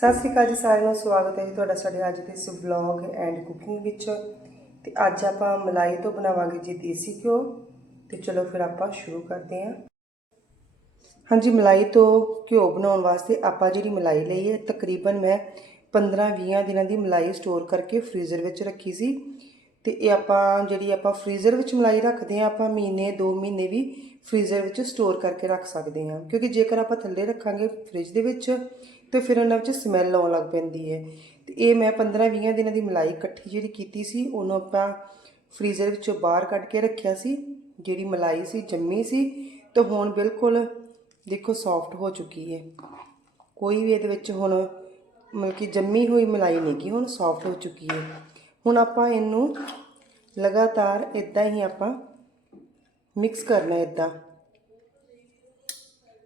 ਸਤਿ ਸ਼੍ਰੀ ਅਕਾਲ ਜੀ ਸਾਰਿਆਂ ਨੂੰ, ਸਵਾਗਤ ਹੈ ਜੀ ਤੁਹਾਡਾ ਸਾਡੇ ਅੱਜ ਦੇ ਇਸ ਵਲੌਗ ਐਂਡ ਕੁਕਿੰਗ ਵਿੱਚ। ਤੇ ਅੱਜ ਆਪਾਂ ਮਲਾਈ ਤੋਂ ਬਣਾਵਾਂਗੇ ਜੀ ਦੇਸੀ ਘਿਓ। ਤੇ ਚਲੋ ਫਿਰ ਆਪਾਂ ਸ਼ੁਰੂ ਕਰਦੇ ਹਾਂ। ਹਾਂਜੀ, ਮਲਾਈ ਤੋਂ ਘਿਓ ਬਣਾਉਣ ਵਾਸਤੇ ਆਪਾਂ ਜਿਹੜੀ ਮਲਾਈ ਲਈ ਹੈ, ਤਕਰੀਬਨ ਮੈਂ 15-20 ਦਿਨਾਂ ਦੀ ਮਲਾਈ ਸਟੋਰ ਕਰਕੇ ਫ੍ਰੀਜ਼ਰ ਵਿੱਚ ਰੱਖੀ ਸੀ। ਤੇ ਇਹ ਆਪਾਂ ਜਿਹੜੀ ਆਪਾਂ ਫ੍ਰੀਜ਼ਰ ਵਿੱਚ ਮਲਾਈ ਰੱਖਦੇ ਹਾਂ, ਆਪਾਂ ਮਹੀਨੇ 2 ਮਹੀਨੇ ਵੀ ਫ੍ਰੀਜ਼ਰ ਵਿੱਚ ਸਟੋਰ ਕਰਕੇ ਰੱਖ ਸਕਦੇ ਹਾਂ। ਕਿਉਂਕਿ ਜੇਕਰ ਆਪਾਂ ਥੱਲੇ ਰੱਖਾਂਗੇ ਫ੍ਰਿਜ ਦੇ ਵਿੱਚ ਤੇ ਫਿਰ ਉਹਨਾਂ ਵਿੱਚ ਸਮੈਲ ਆਉਣ ਲੱਗ ਪੈਂਦੀ ਹੈ। ਤੇ ਇਹ ਮੈਂ 15-20 ਦਿਨਾਂ ਦੀ ਮਲਾਈ ਇਕੱਠੀ ਜਿਹੜੀ ਕੀਤੀ ਸੀ, ਉਹਨੂੰ ਆਪਾਂ ਫ੍ਰੀਜ਼ਰ ਵਿੱਚੋਂ ਬਾਹਰ ਕੱਢ ਕੇ ਰੱਖਿਆ ਸੀ, ਜਿਹੜੀ ਮਲਾਈ ਸੀ, ਜੰਮੀ ਸੀ, ਤੇ ਹੁਣ ਬਿਲਕੁਲ ਦੇਖੋ ਸੌਫਟ ਹੋ ਚੁੱਕੀ ਹੈ। ਕੋਈ ਵੀ ਇਹਦੇ ਵਿੱਚ ਹੁਣ ਮਤਲਬ ਕਿ ਜੰਮੀ ਹੋਈ ਮਲਾਈ ਨਹੀਂ ਗੀ ਹੁਣ ਸੌਫਟ ਹੋ ਚੁੱਕੀ ਹੈ। ਹੁਣ ਆਪਾਂ ਇਹਨੂੰ ਲਗਾਤਾਰ ਇਦਾਂ ਹੀ ਆਪਾਂ ਮਿਕਸ ਕਰਨਾ ਇਦਾਂ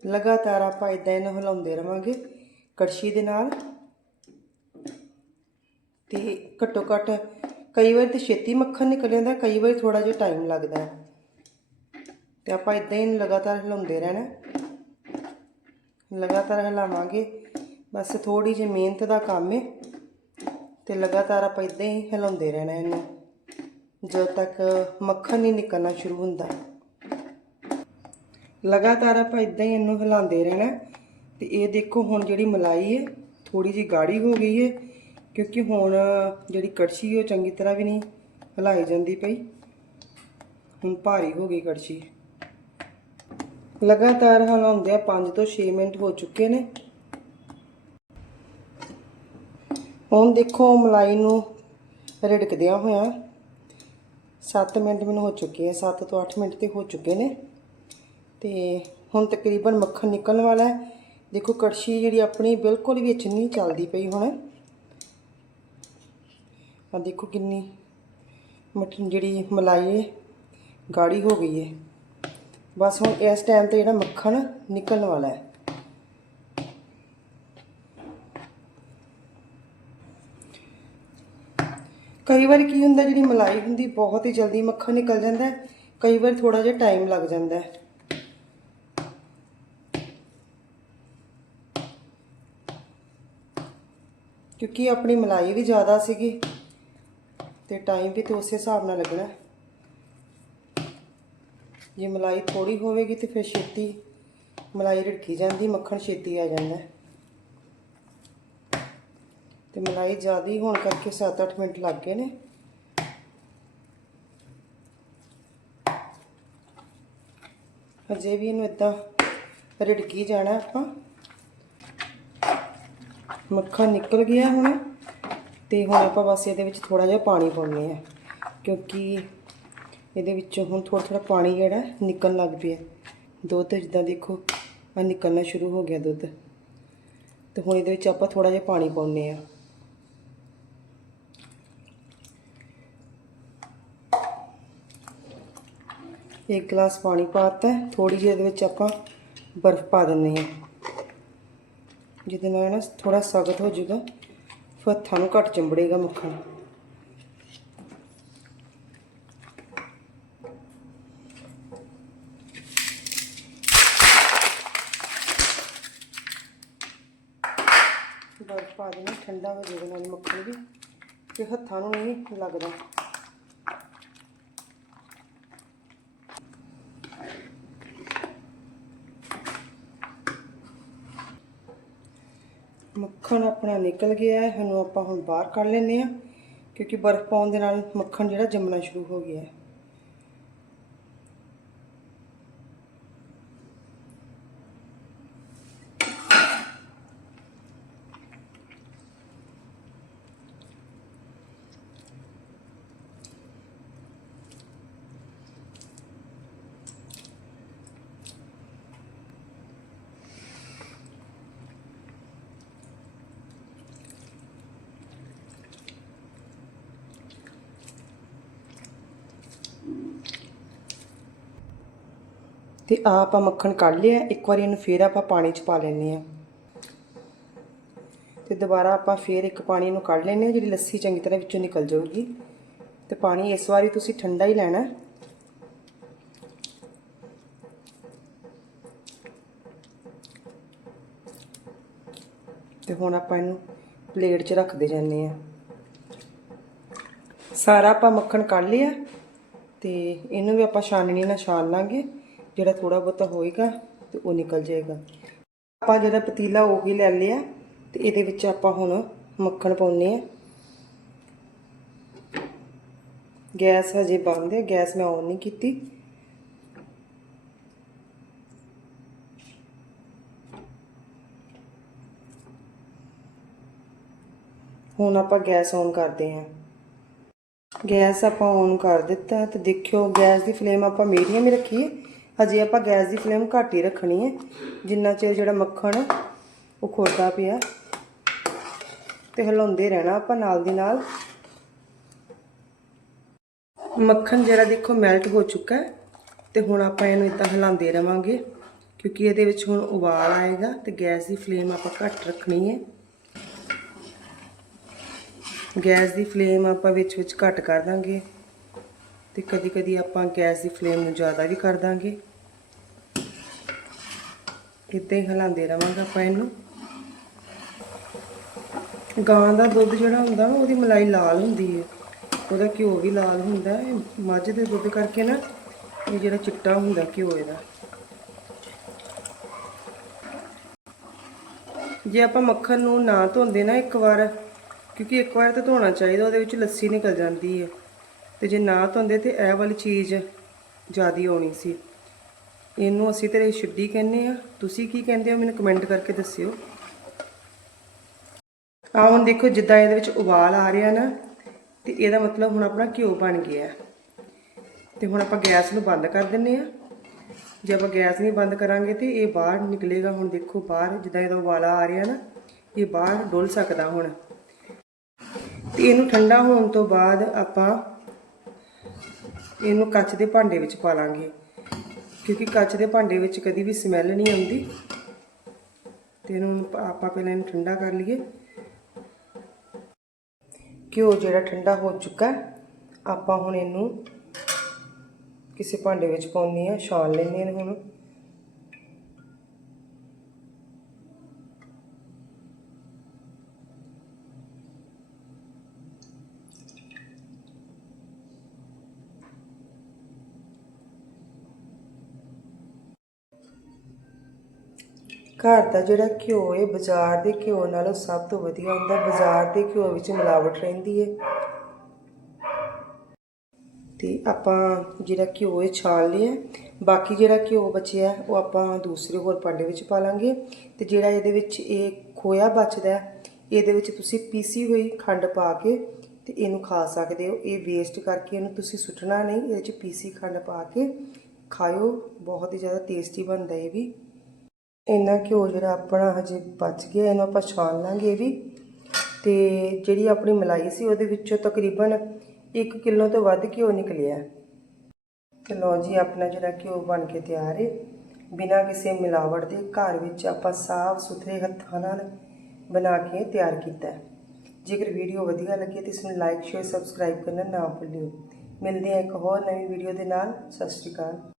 ਲਗਾਤਾਰ ਆਪਾਂ ਇਦਾਂ ਇਹਨੂੰ ਹਿਲਾਉਂਦੇ ਰਵਾਂਗੇ। ਕੜਛੀ ਦੇ ਨਾਲ। ਤੇ ਘੱਟੋ ਘੱਟ ਕਈ ਵਾਰ ਤੇ ਛੇਤੀ ਮੱਖਣ ਨਿਕਲ ਜਾਂਦਾ, ਕਈ ਵਾਰ ਥੋੜਾ ਜਿਹਾ ਟਾਈਮ ਲੱਗਦਾ ਹੈ। ਤੇ ਆਪਾਂ ਇਦਾਂ ਹੀ ਲਗਾਤਾਰ ਹਿਲਾਉਂਦੇ ਰਹਿਣਾ ਲਗਾਤਾਰ ਹਿਲਾਵਾਂਗੇ, ਬਸ ਥੋੜੀ ਜਿਹੀ ਮਿਹਨਤ ਦਾ ਕੰਮ ਹੈ। ਤੇ ਲਗਾਤਾਰ ਆਪਾਂ ਇਦਾਂ ਹੀ ਹਿਲਾਉਂਦੇ ਰਹਿਣਾ ਇਹਨੂੰ, ਜਦੋਂ ਤੱਕ ਮੱਖਣ ਨਹੀਂ ਨਿਕਲਣਾ ਸ਼ੁਰੂ ਹੁੰਦਾ। ਲਗਾਤਾਰ ਆਪਾਂ ਇਦਾਂ ਹੀ ਇਹਨੂੰ ਹਿਲਾਉਂਦੇ ਰਹਿਣਾ ਤੇ ਇਹ ਦੇਖੋ ਹੁਣ ਜਿਹੜੀ ਮਲਾਈ ਹੈ ਥੋੜੀ ਜਿਹੀ ਗਾੜੀ ਹੋ ਗਈ ਹੈ, ਕਿਉਂਕਿ ਹੁਣ ਜਿਹੜੀ ਕੜਛੀ ਉਹ ਚੰਗੀ ਤਰ੍ਹਾਂ ਵੀ ਨਹੀਂ ਹਿਲਾਈ ਜਾਂਦੀ ਪਈ। ਹੁਣ ਭਾਰੀ ਹੋ ਗਈ ਕੜਛੀ। ਲਗਾਤਾਰ ਹਲਾਉਂਦੇ ਆ 5 ਤੋਂ 6 ਮਿੰਟ ਹੋ ਚੁੱਕੇ ਨੇ। ਹੁਣ ਦੇਖੋ ਮਲਾਈ ਨੂੰ ਰਿੜਕਦਿਆਂ ਹੋਇਆ 7 ਮਿੰਟ ਮੈਨੂੰ ਹੋ ਚੁੱਕੇ ਆ 7 ਤੋਂ 8 ਮਿੰਟ ਤੇ ਹੋ ਚੁੱਕੇ ਨੇ। ਤੇ ਹੁਣ ਤਕਰੀਬਨ ਮੱਖਣ ਨਿਕਲਣ ਵਾਲਾ ਹੈ। ਦੇਖੋ, ਕੜਛੀ ਜਿਹੜੀ ਆਪਣੀ ਬਿਲਕੁਲ ਵੀ ਵਿੱਚ ਨਹੀਂ ਚੱਲਦੀ ਪਈ ਹੁਣ। ਆ ਦੇਖੋ ਕਿੰਨੀ ਮੱਠੀ ਜਿਹੜੀ ਮਲਾਈ ਗਾੜੀ ਹੋ ਗਈ ਹੈ ਬਸ ਹੁਣ ਇਸ ਟਾਈਮ ਤੇ ਜਿਹੜਾ ਮੱਖਣ ਨਿਕਲਣ ਵਾਲਾ ਹੈ ਕਈ ਵਾਰ ਕੀ ਹੁੰਦਾ, ਜਿਹੜੀ ਮਲਾਈ ਹੁੰਦੀ ਬਹੁਤ ਹੀ ਜਲਦੀ ਮੱਖਣ ਨਿਕਲ ਜਾਂਦਾ ਕਈ ਵਾਰ ਥੋੜਾ ਜਿਹਾ ਟਾਈਮ ਲੱਗ ਜਾਂਦਾ ਹੈ ਕਿਉਂਕਿ ਆਪਣੀ ਮਲਾਈ ਵੀ ਜ਼ਿਆਦਾ ਸੀਗੀ ਤੇ ਟਾਈਮ ਵੀ ਤਾਂ ਉਸੇ ਹਿਸਾਬ ਨਾਲ ਲੱਗਣਾ। ਜੇ ਮਲਾਈ ਥੋੜੀ ਹੋਵੇਗੀ ਤੇ ਫਿਰ ਛੇਤੀ ਮਲਾਈ ਰੜਕੀ ਜਾਂਦੀ, ਮੱਖਣ ਛੇਤੀ ਆ ਜਾਂਦਾ। ਹੈ। ਤੇ ਮਲਾਈ ਜ਼ਿਆਦੀ ਹੋਣ ਕਰਕੇ 7-8 ਮਿੰਟ ਲੱਗ ਗਏ ਨੇ। ਅਜੇ ਵੀ ਇਹਨੂੰ ਇਦਾਂ ਰੜਕੀ ਜਾਣਾ ਆਪਾਂ। ਮੱਖਣ ਨਿਕਲ ਗਿਆ ਹੁਣ। ਤੇ ਹੁਣ ਆਪਾਂ ਬਸ ਇਹਦੇ ਵਿੱਚ ਥੋੜਾ ਜਿਹਾ ਪਾਣੀ ਪਾਉਣੇ ਆ ਕਿਉਂਕਿ ਇਹਦੇ ਵਿੱਚੋਂ ਹੁਣ ਥੋੜਾ ਥੋੜਾ ਪਾਣੀ ਜਿਹੜਾ ਨਿਕਲਣ ਲੱਗ ਪਿਆ। ਦੁੱਧ ਜਿੱਦਾਂ ਦੇਖੋ ਆ ਨਿਕਲਣਾ ਸ਼ੁਰੂ ਹੋ ਗਿਆ ਦੁੱਧ। ਤੇ ਹੁਣ ਇਹਦੇ ਵਿੱਚ ਆਪਾਂ ਥੋੜਾ ਜਿਹਾ ਪਾਣੀ ਪਾਉਣੇ ਆ ਇੱਕ ਗਲਾਸ ਪਾਣੀ ਪਾਤਾ ਥੋੜੀ ਜਿਹੀ ਇਹਦੇ ਵਿੱਚ ਆਪਾਂ ਬਰਫ਼ ਪਾ ਦਿੰਨੇ ਆ ਜਿਹਦੇ ਨਾਲ ਨਾ ਥੋੜਾ ਸਖਤ ਹੋ ਜਾਊਗਾ, ਫਿਰ ਹੱਥਾਂ ਨੂੰ ਘੱਟ ਚੰਬੜੇਗਾ ਮੱਖਣ ਬਰਫ਼ ਪਾ ਦੇਣਾ, ਠੰਡਾ ਹੋ ਜਾਏਗਾ ਨਾਲ ਮੱਖਣ ਵੀ ਤੇ ਹੱਥਾਂ ਨੂੰ ਨਹੀਂ ਲੱਗਦਾ। ਮੱਖਣ ਆਪਣਾ ਨਿਕਲ ਗਿਆ ਹੈ, ਇਹਨੂੰ ਆਪਾਂ ਹੁਣ ਬਾਹਰ ਕੱਢ ਲੈਨੇ ਆ ਕਿਉਂਕਿ ਬਰਫ਼ ਪਾਉਣ ਦੇ ਨਾਲ ਮੱਖਣ ਜਿਹੜਾ ਜੰਮਣਾ ਸ਼ੁਰੂ ਹੋ ਗਿਆ ਹੈ। ਤੇ ਆ ਆਪਾਂ ਮੱਖਣ ਕੱਢ ਲਿਆ, ਇੱਕ ਵਾਰੀ ਇਹਨੂੰ ਫੇਰ ਆਪਾਂ ਪਾਣੀ 'ਚ ਪਾ ਲੈਨੇ ਆ ਤੇ ਦੁਬਾਰਾ ਆਪਾਂ ਫੇਰ ਇੱਕ ਪਾਣੀ ਨੂੰ ਕੱਢ ਲੈਨੇ ਆ ਜਿਹੜੀ ਲੱਸੀ ਚੰਗੀ ਤਰ੍ਹਾਂ ਵਿੱਚੋਂ ਨਿਕਲ ਜਾਊਗੀ। ਤੇ ਪਾਣੀ ਇਸ ਵਾਰੀ ਤੁਸੀਂ ਠੰਡਾ ਹੀ ਲੈਣਾ। ਤੇ ਹੁਣ ਆਪਾਂ ਇਹਨੂੰ ਪਲੇਟ 'ਚ ਰੱਖਦੇ ਜਾਂਦੇ ਆ ਸਾਰਾ ਆਪਾਂ ਮੱਖਣ ਕੱਢ ਲਿਆ, ਤੇ ਇਹਨੂੰ ਵੀ ਆਪਾਂ ਛਾਨਣੀ ਨਾਲ ਛਾਨ ਲਾਂਗੇ। ਜਿਹੜਾ ਥੋੜਾ ਬਹੁਤਾ ਹੋਏਗਾ ਤੇ ਉਹ ਨਿਕਲ ਜਾਏਗਾ। ਆਪਾਂ ਜਿਹੜਾ ਪਤੀਲਾ ਉਹ ਵੀ ਲੈ ਲਿਆ ਤੇ ਇਹਦੇ ਵਿੱਚ ਆਪਾਂ ਹੁਣ ਮੱਖਣ ਪਾਉਨੇ ਆ ਗੈਸ ਹਜੇ ਬੰਦ ਹੈ, ਗੈਸ ਮੈਂ ਔਨ ਨਹੀਂ ਕੀਤੀ। ਹੁਣ ਆਪਾਂ ਗੈਸ ਔਨ ਕਰਦੇ ਹਾਂ। ਗੈਸ ਆਪਾਂ ਔਨ ਕਰ ਦਿੱਤਾ ਤੇ ਦੇਖਿਓ ਗੈਸ ਦੀ ਫਲੇਮ ਆਪਾਂ ਮੀਡੀਅਮ ਹੀ ਰੱਖੀਏ ਹਜੇ ਆਪਾਂ ਗੈਸ ਦੀ ਫਲੇਮ ਘੱਟ ਹੀ ਰੱਖਣੀ ਹੈ। ਜਿੰਨਾ ਚਿਰ ਜਿਹੜਾ ਮੱਖਣ ਉਹ ਖੋਦਾ ਪਿਆ ਤੇ ਹਿਲਾਉਂਦੇ ਰਹਿਣਾ ਆਪਾਂ ਨਾਲ ਦੀ ਨਾਲ। ਮੱਖਣ ਜਿਹੜਾ ਦੇਖੋ ਮੈਲਟ ਹੋ ਚੁੱਕਾ ਹੈ ਤੇ ਹੁਣ ਆਪਾਂ ਇਹਨੂੰ ਇਦਾਂ ਹਿਲਾਉਂਦੇ ਰਵਾਂਗੇ ਕਿਉਂਕਿ ਇਹਦੇ ਵਿੱਚ ਹੁਣ ਉਬਾਲ ਆਏਗਾ ਤੇ ਗੈਸ ਦੀ ਫਲੇਮ ਆਪਾਂ ਘੱਟ ਰੱਖਣੀ ਹੈ। ਗੈਸ ਦੀ ਫਲੇਮ ਆਪਾਂ ਵਿੱਚ ਵਿੱਚ ਘੱਟ ਕਰ ਦਾਂਗੇ। ਤੇ ਕਦੀ ਕਦੀ ਆਪਾਂ ਗੈਸ ਦੀ ਫਲੇਮ ਨੂੰ ਜ਼ਿਆਦਾ ਵੀ ਕਰ ਦਾਂਗੇ। ਇੱਦਾਂ ਹੀ ਹਿਲਾਉਂਦੇ ਰਵਾਂਗੇ ਆਪਾਂ ਇਹਨੂੰ। ਗਾਂ ਦਾ ਦੁੱਧ ਜਿਹੜਾ ਹੁੰਦਾ ਨਾ ਉਹਦੀ ਮਲਾਈ ਲਾਲ ਹੁੰਦੀ ਹੈ ਉਹਦਾ ਘਿਓ ਵੀ ਲਾਲ ਹੁੰਦਾ ਹੈ ਮੱਝ ਦੇ ਦੁੱਧ ਕਰਕੇ ਨਾ, ਇਹ ਜਿਹੜਾ ਚਿੱਟਾ ਹੁੰਦਾ ਘਿਓ ਇਹਦਾ। ਜੇ ਆਪਾਂ ਮੱਖਣ ਨੂੰ ਨਾ ਧੋਂਦੇ ਨਾ ਇੱਕ ਵਾਰ, ਕਿਉਂਕਿ ਇੱਕ ਵਾਰ ਤਾਂ ਧੋਣਾ ਚਾਹੀਦਾ, ਉਹਦੇ ਵਿੱਚ ਲੱਸੀ ਨਿਕਲ ਜਾਂਦੀ ਹੈ ਤੇ ਜੇ ਨਾ ਧੋਂਦੇ ਤੇ ਇਹ ਵਾਲੀ ਚੀਜ਼ ਜ਼ਿਆਦੀ ਹੋਣੀ ਸੀ। ਇਹਨੂੰ ਅਸੀਂ ਤੇ ਛੱਡੀ ਕਹਿੰਦੇ ਆ। ਤੁਸੀਂ ਕੀ ਕਹਿੰਦੇ ਹੋ? ਮੈਨੂੰ ਕਮੈਂਟ ਕਰਕੇ ਦੱਸਿਓ। ਆ ਹੁਣ ਦੇਖੋ, ਜਿੱਦਾਂ ਇਹਦੇ ਵਿੱਚ ਉਬਾਲ ਆ ਰਿਹਾ ਨਾ, ਤੇ ਇਹਦਾ ਮਤਲਬ ਹੁਣ ਆਪਣਾ ਘਿਓ ਬਣ ਗਿਆ। ਤੇ ਹੁਣ ਆਪਾਂ ਗੈਸ ਨੂੰ ਬੰਦ ਕਰ ਦਿੰਨੇ ਆ। ਜੇ ਆਪਾਂ ਗੈਸ ਨਹੀਂ ਬੰਦ ਕਰਾਂਗੇ ਤੇ ਇਹ ਬਾਹਰ ਨਿਕਲੇਗਾ। ਹੁਣ ਦੇਖੋ, ਬਾਹਰ ਜਿੱਦਾਂ ਇਹਦਾ ਉਬਾਲਾ ਆ ਰਿਹਾ ਨਾ, ਇਹ ਬਾਹਰ ਡੁੱਲ ਸਕਦਾ ਹੁਣ। ਤੇ ਇਹਨੂੰ ਠੰਡਾ ਹੋਣ ਤੋਂ ਬਾਅਦ ਆਪਾਂ ਇਹਨੂੰ ਕੱਚ ਦੇ ਭਾਂਡੇ ਵਿੱਚ ਪਾ ਲਾਂਗੇ। ਕਿਉਂਕਿ ਕੱਚ ਦੇ ਭਾਂਡੇ ਵਿੱਚ ਕਦੀ ਵੀ ਸਮੈਲ ਨਹੀਂ ਆਉਂਦੀ। ਤੇ ਇਹਨੂੰ ਆਪਾਂ ਪਹਿਲਾਂ ਇਹਨੂੰ ਠੰਡਾ ਕਰ ਲਈਏ। ਘਿਓ ਜਿਹੜਾ ਠੰਡਾ ਹੋ ਚੁੱਕਾ ਆਪਾਂ ਹੁਣ ਇਹਨੂੰ ਕਿਸੇ ਭਾਂਡੇ ਵਿੱਚ ਪਾਉਂਦੇ ਆ ਛਾਣ ਲੈਂਦੇ ਹਾਂ ਹੁਣ। ਘਰ ਦਾ ਜਿਹੜਾ ਘਿਓ ਹੈ, ਬਾਜ਼ਾਰ ਦੇ ਘਿਓ ਨਾਲੋਂ ਸਭ ਤੋਂ ਵਧੀਆ ਹੁੰਦਾ। ਬਾਜ਼ਾਰ ਦੇ ਘਿਓ ਵਿੱਚ ਮਿਲਾਵਟ ਰਹਿੰਦੀ ਹੈ। ਤੇ ਆਪਾਂ ਜਿਹੜਾ ਘਿਓ ਹੈ ਛਾਣ ਲਿਆ। ਬਾਕੀ ਜਿਹੜਾ ਘਿਓ ਬਚਿਆ, ਉਹ ਆਪਾਂ ਦੂਸਰੇ ਹੋਰ ਭਾਂਡੇ ਵਿੱਚ ਪਾ ਲਾਂਗੇ। ਤੇ ਜਿਹੜਾ ਇਹਦੇ ਵਿੱਚ ਇਹ ਖੋਇਆ ਬਚਦਾ ਇਹਦੇ ਵਿੱਚ ਤੁਸੀਂ ਪੀਸੀ ਹੋਈ ਖੰਡ ਪਾ ਕੇ ਤੇ ਇਹਨੂੰ ਖਾ ਸਕਦੇ ਹੋ। ਇਹ ਵੇਸਟ ਕਰਕੇ ਇਹਨੂੰ ਤੁਸੀਂ ਸੁੱਟਣਾ ਨਹੀਂ, ਇਹਦੇ ਵਿੱਚ ਪੀਸੀ ਖੰਡ ਪਾ ਕੇ ਖਾਓ ਬਹੁਤ ਹੀ ਜ਼ਿਆਦਾ ਟੇਸਟੀ ਬਣਦਾ ਇਹ ਵੀ। ਇੰਨਾ ਘਿਓ ਜਿਹੜਾ ਆਪਣਾ ਹਜੇ ਬਚ ਗਿਆ, ਇਹਨੂੰ ਆਪਾਂ ਛਾਣ ਲਾਂਗੇ ਇਹ ਵੀ। ਤੇ ਜਿਹੜੀ ਆਪਣੀ ਮਲਾਈ ਸੀ ਉਹਦੇ ਵਿੱਚੋਂ ਤਕਰੀਬਨ 1 ਕਿਲੋ ਤੋਂ ਵੱਧ ਘਿਓ ਨਿਕਲਿਆ। ਤੇ ਲਓ ਜੀ, ਆਪਣਾ ਜਿਹੜਾ ਘਿਓ ਬਣ ਕੇ ਤਿਆਰ ਹੈ ਬਿਨਾਂ ਕਿਸੇ ਮਿਲਾਵਟ ਦੇ ਘਰ ਵਿੱਚ ਆਪਾਂ ਸਾਫ਼ ਸੁਥਰੇ ਹੱਥਾਂ ਨਾਲ ਬਣਾ ਕੇ ਤਿਆਰ ਕੀਤਾ। ਹੈ ਜੇਕਰ ਵੀਡੀਓ ਵਧੀਆ ਲੱਗੀ ਤਾਂ ਇਸ ਨੂੰ ਲਾਈਕ, ਸ਼ੇਅਰ, ਸਬਸਕ੍ਰਾਈਬ ਕਰਨਾ ਨਾ ਭੁੱਲਿਓ। ਮਿਲਦੇ ਹਾਂ ਇੱਕ ਹੋਰ ਨਵੀਂ ਵੀਡੀਓ ਦੇ ਨਾਲ। ਸਤਿ ਸ਼੍ਰੀ ਅਕਾਲ।